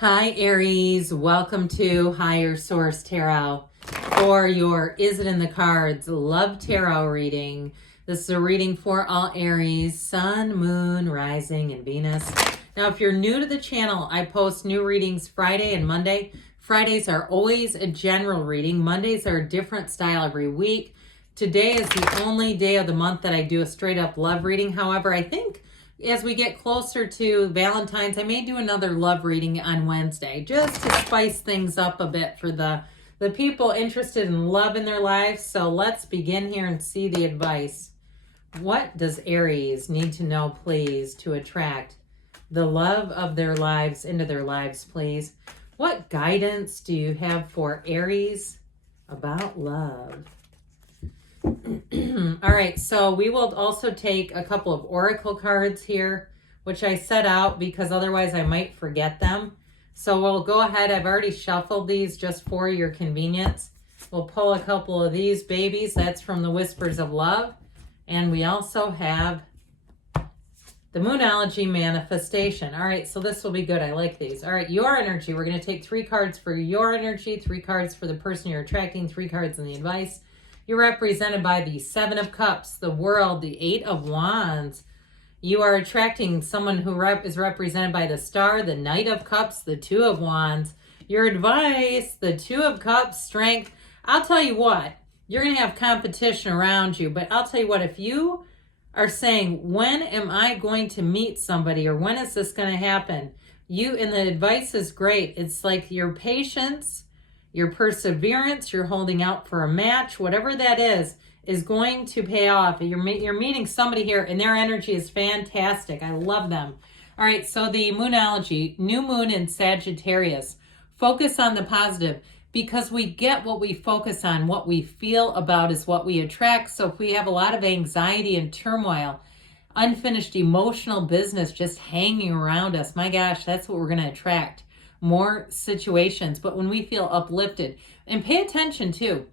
Hi, Aries. Welcome to Higher Source Tarot for your Is It in the Cards Love Tarot reading. This is a reading for all Aries, Sun, Moon, Rising, and Venus. Now, if you're new to the channel, I post new readings Friday and Monday. Fridays are always a general reading. Mondays are a different style every week. Today is the only day of the month that I do a straight up love reading. However, I think as we get closer to Valentine's, I may do another love reading on Wednesday just to spice things up a bit for the people interested in love in their lives. So let's begin here and see the advice. What does Aries need to know, please, to attract the love of their lives into their lives, please? What guidance do you have for Aries about love? All right, so we will also take a couple of oracle cards here, which I set out because otherwise I might forget them. So we'll go ahead. I've already shuffled these just for your convenience. We'll pull a couple of these babies. That's from the Whispers of Love. And we also have the Moonology Manifestation. All right, so this will be good. I like these. All right, your energy. We're going to take 3 cards for your energy, 3 cards for the person you're attracting, 3 cards in the advice. You're represented by the 7 of Cups, the World, the 8 of Wands. You are attracting someone who is represented by the Star, the Knight of Cups, the 2 of Wands. Your advice, the 2 of Cups, Strength. I'll tell you what, you're going to have competition around you, but I'll tell you what, if you are saying, when am I going to meet somebody, or when is this going to happen? And the advice is great. It's like your patience, your perseverance, you're holding out for a match, whatever that is going to pay off. You're meeting somebody here and their energy is fantastic. I love them. All right, so the Moonology, new moon in Sagittarius. Focus on the positive because we get what we focus on. What we feel about is what we attract. So if we have a lot of anxiety and turmoil, unfinished emotional business just hanging around us, my gosh, that's what we're going to attract. More situations. But when we feel uplifted, and pay attention too,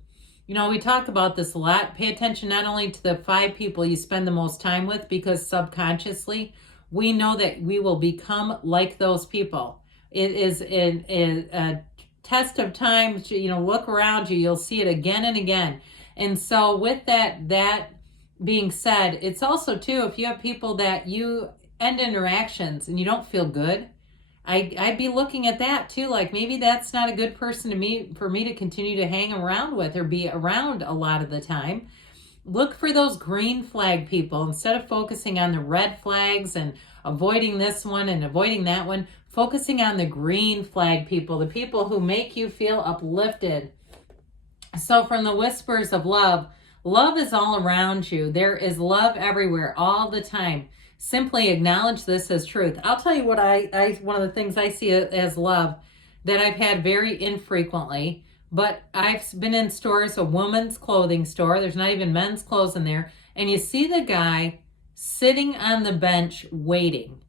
you know, we talk about this a lot. Pay attention not only to the 5 people you spend the most time with, because subconsciously we know that we will become like those people. It is a test of time. You know, look around you, you'll see it again and again. And so with that being said, it's also too, if you have people that you end interactions and you don't feel good, I'd be looking at that too, like maybe that's not a good person for me to continue to hang around with or be around a lot of the time. Look for those green flag people instead of focusing on the red flags and avoiding this one and avoiding that one. Focusing on the green flag people, the people who make you feel uplifted. So from the Whispers of Love, love is all around you. There is love everywhere all the time. Simply acknowledge this as truth. I'll tell you what one of the things I see as love that I've had very infrequently, but I've been in stores, a woman's clothing store. There's not even men's clothes in there. And you see the guy sitting on the bench waiting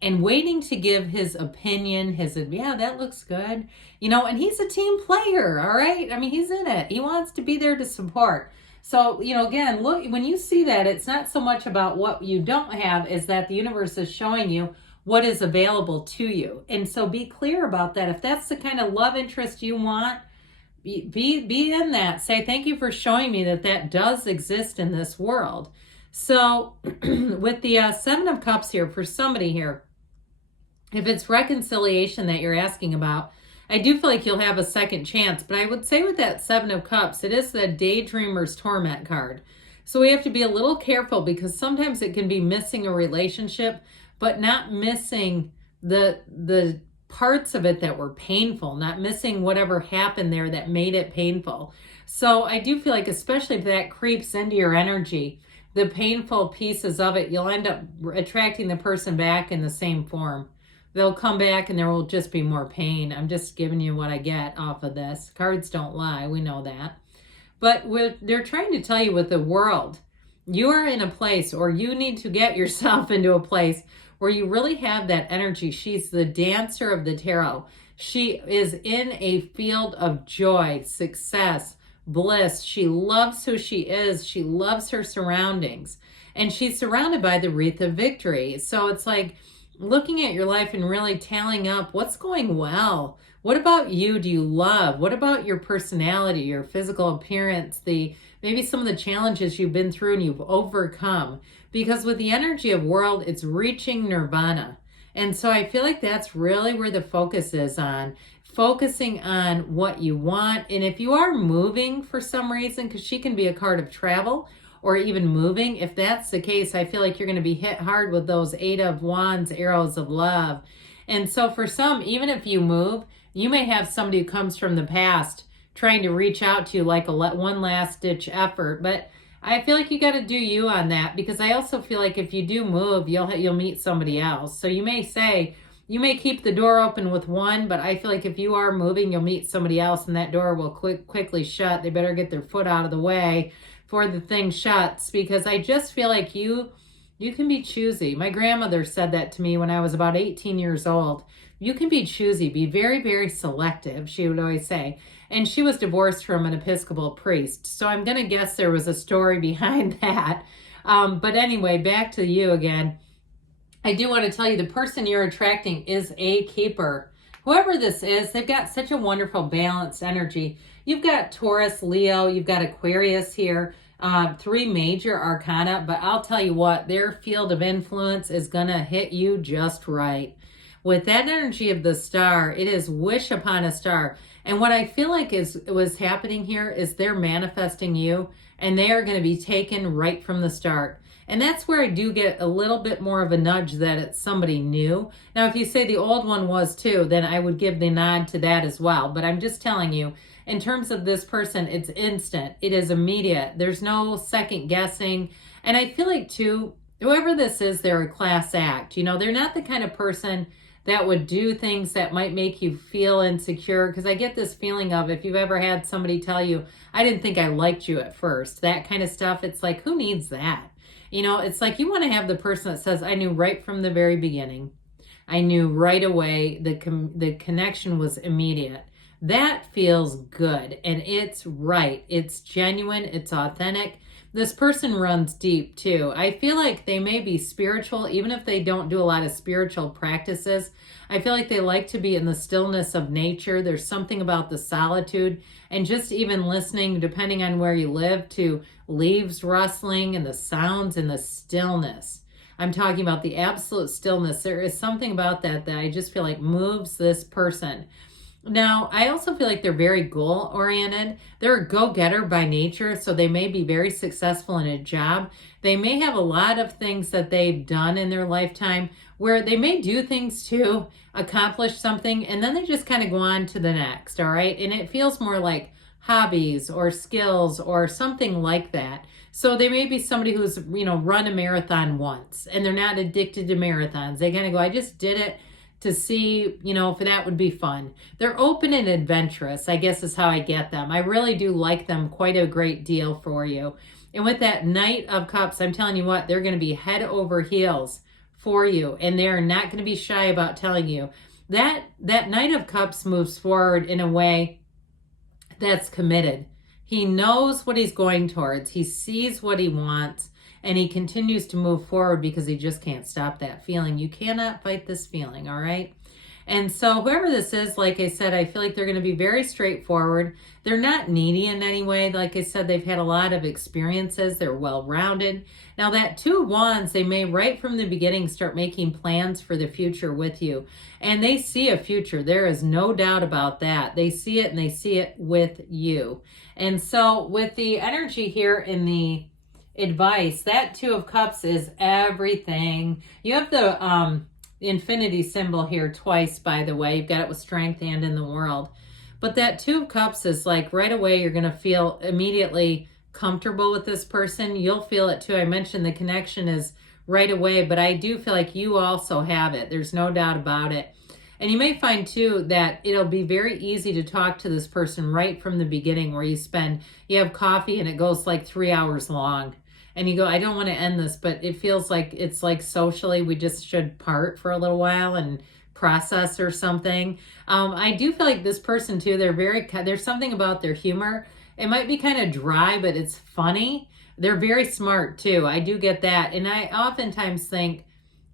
to give his opinion, yeah, that looks good. You know, and he's a team player, all right? I mean, he's in it. He wants to be there to support. So, you know, again, look, when you see that, it's not so much about what you don't have, is that the universe is showing you what is available to you. And so be clear about that. If that's the kind of love interest you want, be in that. Say, thank you for showing me that does exist in this world. So with the 7 of Cups here, for somebody here, if it's reconciliation that you're asking about, I do feel like you'll have a second chance, but I would say with that 7 of Cups, it is the Daydreamer's Torment card. So we have to be a little careful because sometimes it can be missing a relationship, but not missing the parts of it that were painful, not missing whatever happened there that made it painful. So I do feel like, especially if that creeps into your energy, the painful pieces of it, you'll end up attracting the person back in the same form. They'll come back and there will just be more pain. I'm just giving you what I get off of this. Cards don't lie. We know that. But they're trying to tell you with the World, you are in a place, or you need to get yourself into a place where you really have that energy. She's the dancer of the tarot. She is in a field of joy, success, bliss. She loves who she is. She loves her surroundings. And she's surrounded by the wreath of victory. So it's like, looking at your life and really tallying up what's going well. What about you do you love? What about your personality, your physical appearance, maybe some of the challenges you've been through and you've overcome? Because with the energy of world, it's reaching nirvana. And so I feel like that's really where the focus is on, focusing on what you want. And if you are moving for some reason, because she can be a card of travel, or even moving, if that's the case, I feel like you're going to be hit hard with those 8 of Wands, arrows of love. And so for some, even if you move, you may have somebody who comes from the past trying to reach out to you like one last ditch effort. But I feel like you got to do you on that, because I also feel like if you do move, you'll meet somebody else. So you may keep the door open with one, but I feel like if you are moving, you'll meet somebody else and that door will quickly shut. They better get their foot out of the way for the thing shuts, because I just feel like you can be choosy. My grandmother said that to me when I was about 18 years old. You can be choosy, be very, very selective, she would always say. And she was divorced from an Episcopal priest. So I'm going to guess there was a story behind that. But anyway, back to you again. I do want to tell you the person you're attracting is a keeper. Whoever this is, they've got such a wonderful balanced energy. You've got Taurus, Leo, you've got Aquarius here, 3 major arcana, but I'll tell you what, their field of influence is going to hit you just right. With that energy of the star, it is wish upon a star. And what I feel like was happening here is they're manifesting you, and they are going to be taken right from the start. And that's where I do get a little bit more of a nudge that it's somebody new. Now, if you say the old one was too, then I would give the nod to that as well. But I'm just telling you, in terms of this person, it's instant. It is immediate. There's no second guessing. And I feel like too, whoever this is, they're a class act. You know, they're not the kind of person that would do things that might make you feel insecure. Because I get this feeling of, if you've ever had somebody tell you, I didn't think I liked you at first, that kind of stuff. It's like, who needs that? You know, it's like you want to have the person that says, I knew right from the very beginning. I knew right away the connection was immediate. That feels good, and it's right. It's genuine. It's authentic. This person runs deep too. I feel like they may be spiritual, even if they don't do a lot of spiritual practices. I feel like they like to be in the stillness of nature. There's something about the solitude and just even listening, depending on where you live, to leaves rustling and the sounds and the stillness. I'm talking about the absolute stillness. There is something about that I just feel like moves this person. Now, I also feel like they're very goal-oriented. They're a go-getter by nature, so they may be very successful in a job. They may have a lot of things that they've done in their lifetime where they may do things to accomplish something, and then they just kind of go on to the next, all right? And it feels more like hobbies or skills or something like that. So they may be somebody who's, run a marathon once, and they're not addicted to marathons. They kind of go, I just did it to see, if that would be fun. They're open and adventurous, I guess is how I get them. I really do like them quite a great deal for you. And with that Knight of Cups, I'm telling you what, they're going to be head over heels for you. And they're not going to be shy about telling you. That Knight of Cups moves forward in a way that's committed. He knows what he's going towards. He sees what he wants. And he continues to move forward because he just can't stop that feeling. You cannot fight this feeling, all right? And so whoever this is, like I said, I feel like they're going to be very straightforward. They're not needy in any way. Like I said, they've had a lot of experiences. They're well-rounded. Now that 2 of Wands, they may right from the beginning start making plans for the future with you. And they see a future. There is no doubt about that. They see it, and they see it with you. And so with the energy here in the advice, that 2 of Cups is everything. You have the infinity symbol here twice, by the way. You've got it with strength and in the world. But that 2 of Cups is like right away you're going to feel immediately comfortable with this person. You'll feel it too. I mentioned the connection is right away, but I do feel like you also have it. There's no doubt about it. And you may find too that it'll be very easy to talk to this person right from the beginning, where you have coffee and it goes like 3 hours long. And you go, I don't want to end this, but it feels like it's like socially we just should part for a little while and process or something. I do feel like this person too, there's something about their humor. It might be kind of dry, but it's funny. They're very smart too. I do get that. And I oftentimes think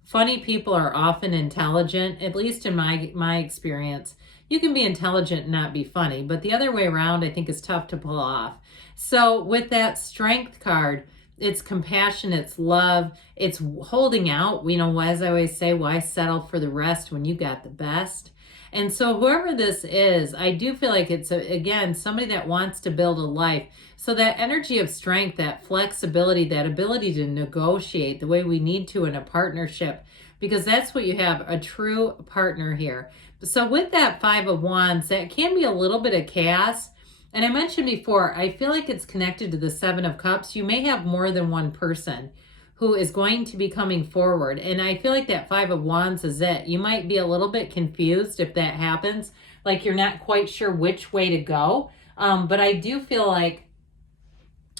Funny people are often intelligent, at least in my experience. You can be intelligent and not be funny, but the other way around I think is tough to pull off. So with that Strength card, it's compassion, it's love, it's holding out. You know, as I always say, why settle for the rest when you got the best? And so whoever this is, I do feel like it's, again, somebody that wants to build a life. So that energy of strength, that flexibility, that ability to negotiate the way we need to in a partnership, because that's what you have, a true partner here. So with that Five of Wands, that can be a little bit of chaos. And I mentioned before, I feel like it's connected to the Seven of Cups. You may have more than one person who is going to be coming forward. And I feel like that Five of Wands is it. You might be a little bit confused if that happens, like you're not quite sure which way to go. But I do feel like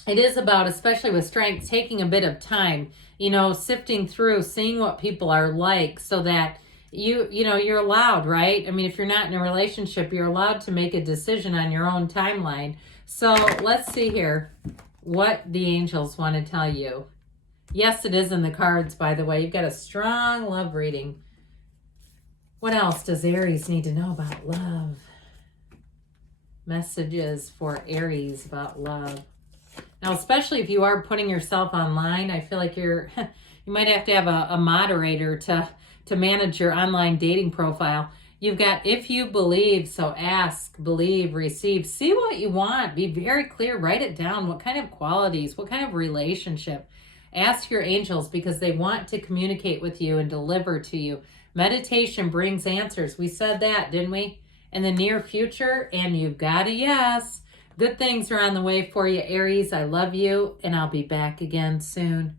it is about, especially with Strength, taking a bit of time, you know, sifting through, seeing what people are like, so that you know, you're allowed, right? I mean, if you're not in a relationship, you're allowed to make a decision on your own timeline. So let's see here what the angels want to tell you. Yes, it is in the cards, by the way. You've got a strong love reading. What else does Aries need to know about love? Messages for Aries about love. Now, especially if you are putting yourself online, I feel like you might have to have a moderator to manage your online dating profile. You've got if you believe, so ask, believe, receive. See what you want. Be very clear. Write it down. What kind of qualities, what kind of relationship? Ask your angels, because they want to communicate with you and deliver to you. Meditation brings answers. We said that, didn't we? In the near future, and you've got a yes. Good things are on the way for you, Aries. I love you, and I'll be back again soon.